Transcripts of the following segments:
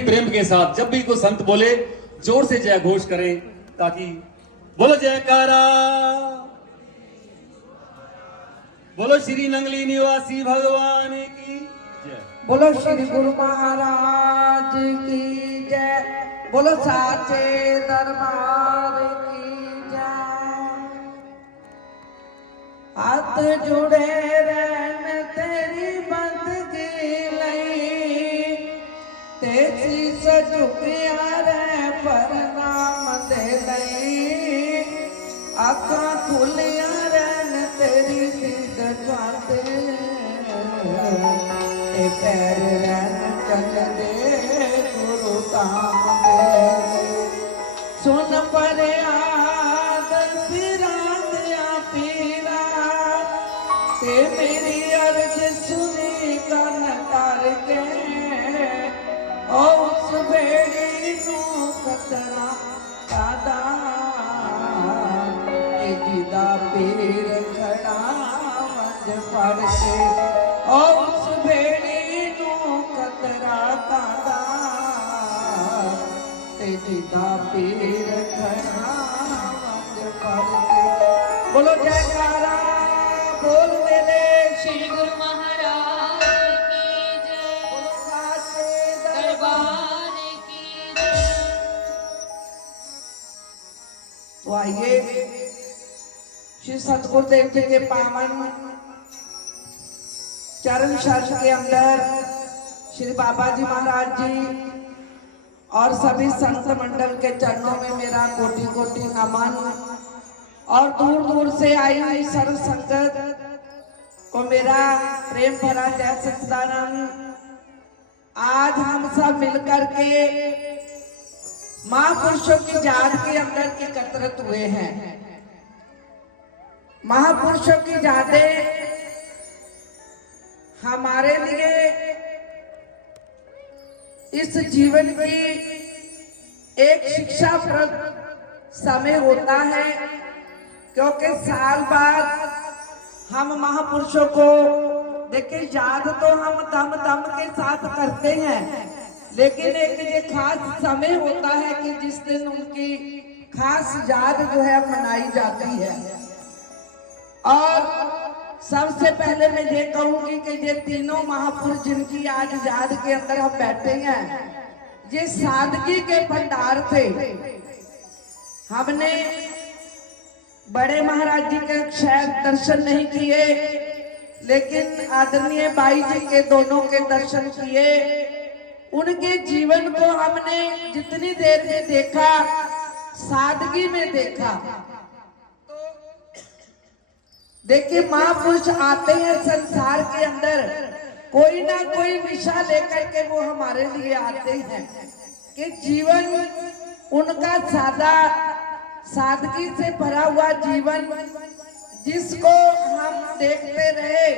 प्रेम के साथ जब भी कोई संत बोले जोर से जय घोष करें, ताकि बोलो जयकारा, बोलो श्री नंगली निवासी भगवान की जय, बोलो श्री गुरु महाराज की जय, बोलो साचे दरबार की जय। हाथ जुड़े रहन तेरी बंदगी लई, तेजी से झुकिया रे प्रणाम दे लई, आँखां खुलिया रहन तेरी दीद खाते, पैर रहन चल दे गुरु धाम दे। सुन फरियाद पीरा दिया पीरा, ते मेरी अर्ज सुनी कन तार के, ओ उस बेड़ी नू कतरा कादा, जिदा पीर खड़ा मंझ पड़ के, ओ उस बेड़ी नू कतरा कादा, जिदा पीर खड़ा मंझ पड़ के। बोलो जयकारा बोल मेरे श्री गुरु महाराज की जय, बोलो साचे दरबार की जय। तो आइए श्री सतगुरुदेव जी के पावन चरण शर्ष के अंदर श्री बाबा जी महाराज जी और सभी संत मंडल के चरणों में मेरा कोटि कोटि नमन, और दूर दूर से आई हुई सर्व संगत को मेरा प्रेम भरा जय सच्चिदानंद। आज हम सब मिलकर के महापुरुषों की याद के अंदर एकत्रित हुए हैं। महापुरुषों की यादें हमारे लिए इस जीवन की एक शिक्षाप्रद समय होता है, क्योंकि साल बाद हम महापुरुषों को देखिए याद तो हम दम दम के साथ करते हैं, लेकिन एक ये खास समय होता है कि जिस दिन उनकी खास याद जो है मनाई जाती है। और सबसे पहले मैं ये कहूंगी कि ये तीनों महापुरुष जिनकी आज याद के अंदर हम बैठे हैं, ये सादगी के भंडार थे। हमने बड़े महाराज जी के शायद दर्शन नहीं किए, लेकिन आदरणीय बाई जी के दोनों के दर्शन किए। उनके जीवन को हमने जितनी देर में देखा, सादगी में देखा। देखिए महापुरुष आते हैं संसार के अंदर, कोई ना कोई विषय लेकर के वो हमारे लिए आते हैं कि जीवन उनका सादगी से भरा हुआ जीवन, जिसको हम देखते रहे,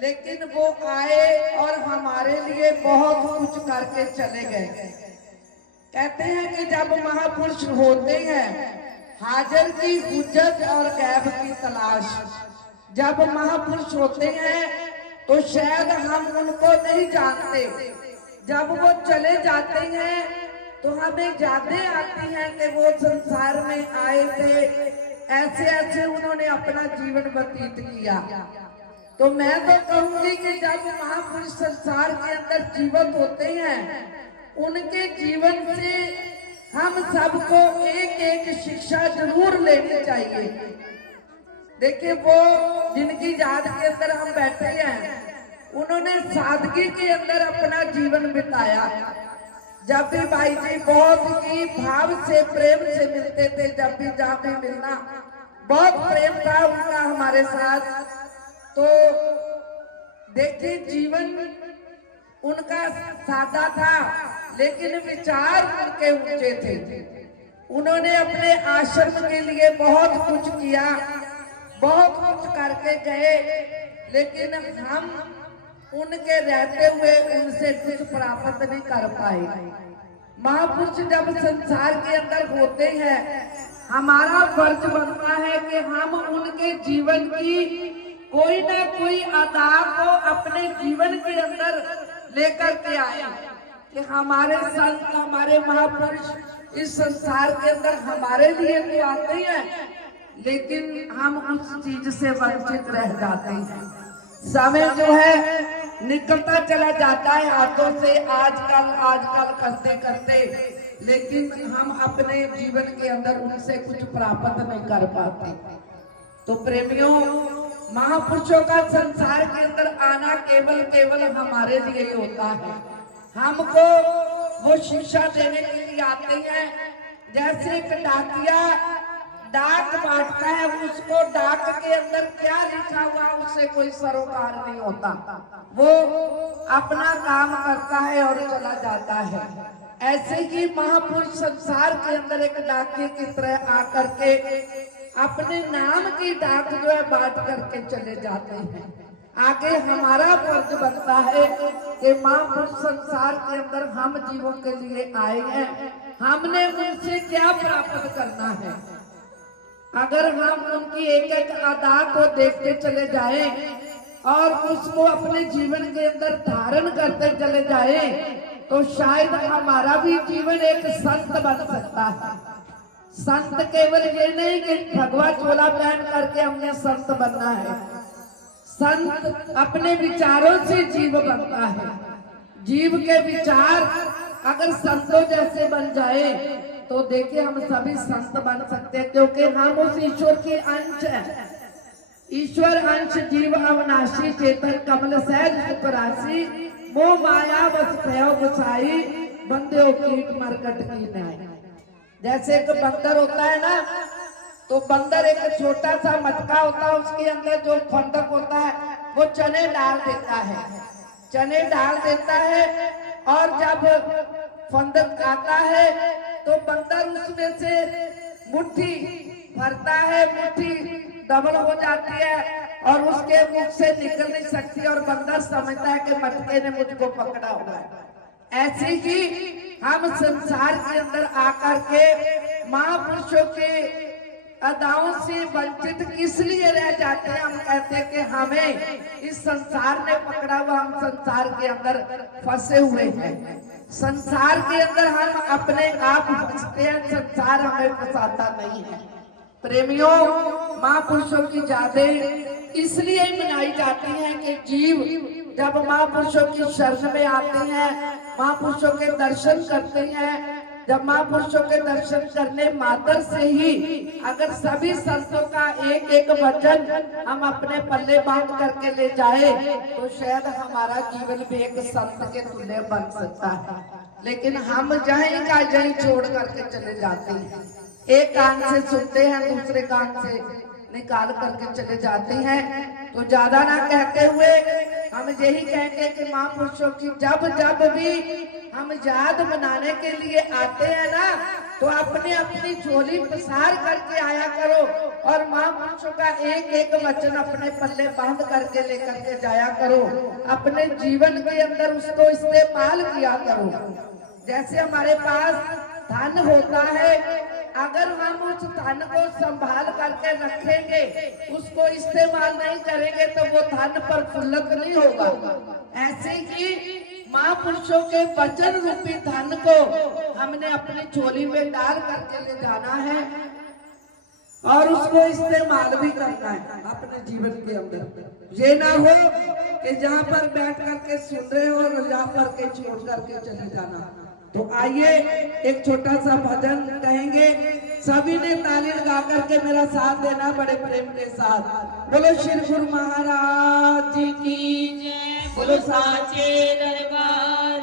लेकिन वो आए और हमारे लिए बहुत कुछ करके चले गए। कहते हैं कि जब महापुरुष होते हैं, हाजिर की हुज्जत और गैब की तलाश। जब महापुरुष होते हैं तो शायद हम उनको नहीं जानते, जब वो चले जाते हैं तो हमें यादें आती हैं कि वो संसार में आए थे, ऐसे ऐसे उन्होंने अपना जीवन व्यतीत किया। तो मैं तो कहूंगी कि जब महापुरुष संसार के अंदर जीवित होते हैं, उनके जीवन से हम सबको एक एक शिक्षा जरूर लेनी चाहिए। देखिए वो जिनकी याद के अंदर हम बैठे हैं, उन्होंने सादगी के अंदर अपना जीवन बिताया। जब भी भाई जी बहुत ही भाव से प्रेम से मिलते थे, जब भी जहाँ भी मिलना बहुत प्रेम था उनका हमारे साथ। तो देखिए जीवन उनका सादा था, लेकिन विचार उनके ऊंचे थे। उन्होंने अपने आश्रम के लिए बहुत कुछ किया, बहुत कुछ करके गए, लेकिन हम उनके रहते हुए उनसे कुछ प्राप्त नहीं कर पाए। महापुरुष जब संसार के अंदर होते हैं, हमारा फर्ज बनता है कि हम उनके जीवन की कोई ना कोई अदा को अपने जीवन के अंदर लेकर के आए। कि हमारे संत, हमारे महापुरुष इस संसार के अंदर हमारे लिए तो आते हैं, लेकिन हम उस चीज से वंचित रह जाते हैं। समय जो है निकलता चला जाता है हाथों से, आजकल करते करते, लेकिन हम अपने जीवन के अंदर उनसे कुछ प्राप्त नहीं कर पाते। तो प्रेमियों, महापुरुषों का संसार के अंदर आना केवल हमारे लिए ही होता है। हमको वो शिक्षा देने के लिए आते हैं। जैसे एक डाकिया डाक बांटता है, उसको डाक के अंदर क्या लिखा हुआ उससे कोई सरोकार नहीं होता, वो अपना काम करता है और चला जाता है। ऐसे ही महापुरुष संसार के अंदर एक डाकिये की तरह आकर के अपने नाम की डाक जो है बांट करके चले जाते हैं। आगे हमारा फर्ज बनता है कि महापुरुष संसार के अंदर हम जीवों के लिए आए हैं, हमने उनसे क्या प्राप्त करना है। अगर हम उनकी एक एक अदा को देखते चले जाएं और उसको अपने जीवन के अंदर धारण करते चले जाएं, तो शायद हमारा भी जीवन एक संत बन सकता है। संत केवल ये नहीं कि भगवा चोला पहन करके हमने संत बनना है। संत अपने विचारों से जीव बनता है। जीव के विचार अगर संतों जैसे बन जाए तो देखिए हम सभी संत बन सकते हैं, क्योंकि हम उस ईश्वर के अंश हैं। ईश्वर अंश जीव अविनाशी चेतन कमल सहज सुख राशि मोह माया बस भय गुसाई बंदे कीट मरकट की न्याय। जैसे एक बंदर होता है ना, तो बंदर एक छोटा सा मटका होता है, उसके अंदर जो फंदक होता है वो चने डाल देता है। चने डाल देता है और जब फंदक आता है तो बंदर उसमें से मुट्ठी भरता है, मुट्ठी डबल हो जाती है और उसके मुख से निकल नहीं सकती और बंदर समझता है कि मटके ने मुझको पकड़ा हुआ है। ऐसे ही हम संसार के अंदर आकर के महापुरुषों के अदाओं से वंचित इसलिए रह जाते हैं। हम कहते हैं कि हमें इस संसार ने पकड़ा हुआ, हम संसार के अंदर फंसे हुए हैं। संसार के अंदर हम अपने आप फंसते हैं, संसार हमें फंसाता नहीं है। प्रेमियों, महापुरुषों की यादें इसलिए मनाई जाती हैं कि जीव जब महापुरुषों की शरण में आते हैं, महापुरुषों के दर्शन करते हैं, जब महापुरुषों के दर्शन करने मात्र से ही अगर सभी संतों का एक एक वचन हम अपने पल्ले बांध करके ले जाए तो शायद हमारा जीवन भी एक संत के तुल्य बन सकता है। लेकिन हम जहीं का जहीं छोड़ करके चले जाते हैं, एक कान से सुनते हैं, दूसरे कान से निकाल करके चले जाते हैं। तो ज्यादा ना कहते हुए हम यही कहेंगे कि महापुरुषों की जब जब भी हम याद मनाने के लिए आते हैं ना, तो अपनी अपनी झोली पसार करके आया करो और महापुरुषों का एक एक वचन अपने पल्ले बांध करके लेकर के जाया करो। अपने जीवन के अंदर उसको इस्तेमाल किया करो। जैसे हमारे पास धन होता है, अगर हम उस धन को संभाल करके रखेंगे, उसको इस्तेमाल नहीं करेंगे तो वो धन प्रफुल्लित नहीं होगा। ऐसे ही महापुरुषों के वचन रूपी धन को हमने अपनी झोली में डाल करके ले जाना है और उसको इस्तेमाल भी करना है अपने जीवन के अंदर। ये ना हो कि जहाँ पर बैठ करके सुन रहे हो और जहाँ पर के छोड़ करके चले जाना। तो आइए एक छोटा सा भजन कहेंगे, सभी ने ताली लगा करके मेरा साथ देना बड़े प्रेम के साथ। बोलो श्री गुरु महाराज जी की जय, बोलो साचे दरबार